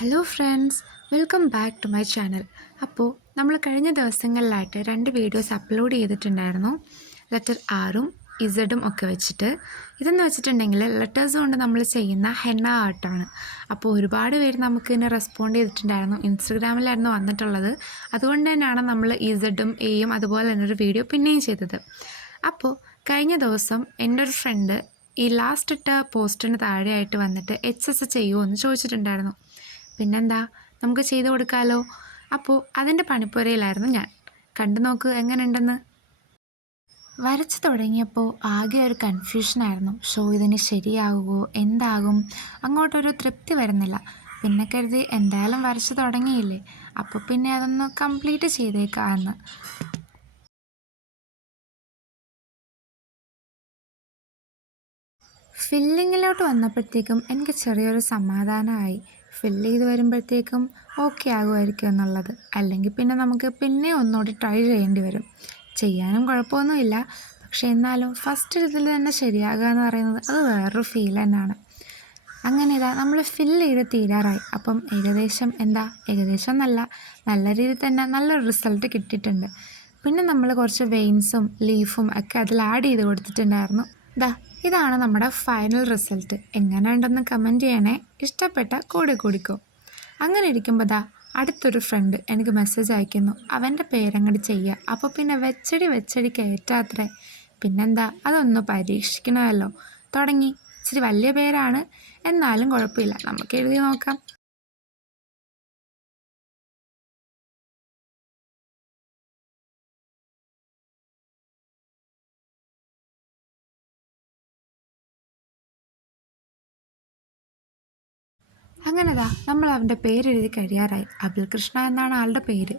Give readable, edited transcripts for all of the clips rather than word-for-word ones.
Hello friends, welcome back to my channel. അപ്പോൾ നമ്മൾ കഴിഞ്ഞ ദിവസങ്ങളിലായിട്ട് 2 വീഡിയോസ് അപ്ലോഡ് ചെയ്തിട്ടുണ്ടായിരുന്നു. ലെറ്റർ ആറും ഇസഡും ഒക്കെ വെച്ചിട്ട്. ഇതെന്ന് വെച്ചിട്ടുണ്ടെങ്കിൽ ലെറ്റേഴ്സ് കൊണ്ട് നമ്മൾ ചെയ്യുന്ന ഹെന്ന ആർട്ടാണ്. അപ്പോൾ ഒരുപാട് പേര് നമുക്ക് ഇതിനെ റെസ്പോണ്ട് ചെയ്തിട്ടുണ്ടായിരുന്നു. ഇൻസ്റ്റഗ്രാമിലായിരുന്നു വന്നിട്ടുള്ളത്. അതുകൊണ്ട് തന്നെയാണ് നമ്മൾ ഇസഡും എയും അതുപോലെ തന്നെ ഒരു വീഡിയോ പിന്നെയും ചെയ്തത്. അപ്പോൾ കഴിഞ്ഞ ദിവസം എൻ്റെ ഒരു ഫ്രണ്ട് ഈ ലാസ്റ്റ് ഇട്ട പോസ്റ്റിന് താഴെയായിട്ട് വന്നിട്ട് HS ചെയ്യുമോ എന്ന് ചോദിച്ചിട്ടുണ്ടായിരുന്നു. പിന്നെന്താ, നമുക്ക് ചെയ്ത് കൊടുക്കാമല്ലോ. അപ്പോൾ അതിൻ്റെ പണിപ്പുരയിലായിരുന്നു ഞാൻ. കണ്ടു നോക്ക് എങ്ങനെയുണ്ടെന്ന്. വരച്ച് തുടങ്ങിയപ്പോൾ ആകെ ഒരു കൺഫ്യൂഷനായിരുന്നു. ഇതിന് ശരിയാകുമോ, എന്താകും, അങ്ങോട്ടൊരു തൃപ്തി വരുന്നില്ല. പിന്നെ കരുതി എന്തായാലും വരച്ച് തുടങ്ങിയില്ലേ, അപ്പോൾ പിന്നെ അതൊന്ന് കംപ്ലീറ്റ് ചെയ്തേക്കാമെന്ന്. ഫില്ലിങ്ങിലോട്ട് വന്നപ്പോഴത്തേക്കും എനിക്ക് ചെറിയൊരു സമാധാനമായി. ഫില്ല് ചെയ്ത് വരുമ്പോഴത്തേക്കും ഓക്കെ ആകുമായിരിക്കും എന്നുള്ളത്. അല്ലെങ്കിൽ പിന്നെ നമുക്ക് പിന്നെ ഒന്നുകൂടി ട്രൈ ചെയ്യേണ്ടി വരും. ചെയ്യാനും കുഴപ്പമൊന്നുമില്ല, പക്ഷേ എന്നാലും ഫസ്റ്റ് ഇതിൽ തന്നെ ശരിയാകുക എന്ന് പറയുന്നത് അത് വേറൊരു ഫീൽ തന്നെയാണ്. അങ്ങനെ ഇതാ നമ്മൾ ഫില്ല് ചെയ്ത് തീരാറായി. അപ്പം ഏകദേശം എന്നല്ല, നല്ല രീതിയിൽ തന്നെ നല്ലൊരു റിസൾട്ട് കിട്ടിയിട്ടുണ്ട്. പിന്നെ നമ്മൾ കുറച്ച് വെയിൻസും ലീഫും ഒക്കെ അതിൽ ആഡ് ചെയ്ത് കൊടുത്തിട്ടുണ്ടായിരുന്നു. ഇതാണ് നമ്മുടെ ഫൈനൽ റിസൾട്ട്. എങ്ങനെയുണ്ടെന്ന് കമൻറ്റ് ചെയ്യണേ. ഇഷ്ടപ്പെട്ട കൂടിക്കോ. അങ്ങനെ ഇരിക്കുമ്പോൾ അടുത്തൊരു ഫ്രണ്ട് എനിക്ക് മെസ്സേജ് അയക്കുന്നു. അവൻ്റെ പേരങ്ങോട്ട് ചെയ്യുക, അപ്പോൾ പിന്നെ വെച്ചടി കയറ്റാത്രേ. പിന്നെന്താ, അതൊന്ന് പരീക്ഷിക്കണമല്ലോ. തുടങ്ങി. ഇച്ചിരി വലിയ പേരാണ്, എന്നാലും കുഴപ്പമില്ല, നമുക്ക് എഴുതി നോക്കാം. അങ്ങനെതാ നമ്മൾ അവൻ്റെ പേരെഴുതി കഴിയാറായി. അബിൽ കൃഷ്ണ എന്നാണ് ആളുടെ പേര്.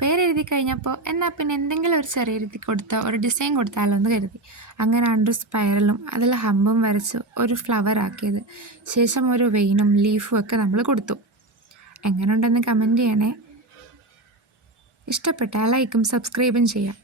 പേരെഴുതി കഴിഞ്ഞപ്പോൾ എന്നാൽ പിന്നെ എന്തെങ്കിലും ഒരു ചെറിയ എഴുതി കൊടുത്താൽ ഒരു ഡിസൈൻ കൊടുത്താലോ എന്ന് കരുതി. അങ്ങനെയാണ് ഒരു സ്പൈറലും അതിൽ ഹമ്പും വരച്ച് ഒരു ഫ്ലവർ ആക്കിയത്. ശേഷം ഒരു വെയിനും ലീഫും ഒക്കെ നമ്മൾ കൊടുത്തു. എങ്ങനെയുണ്ടെന്ന് കമൻറ്റ് ചെയ്യണേ. ഇഷ്ടപ്പെട്ടാൽ ലൈക്കും സബ്സ്ക്രൈബും ചെയ്യാം.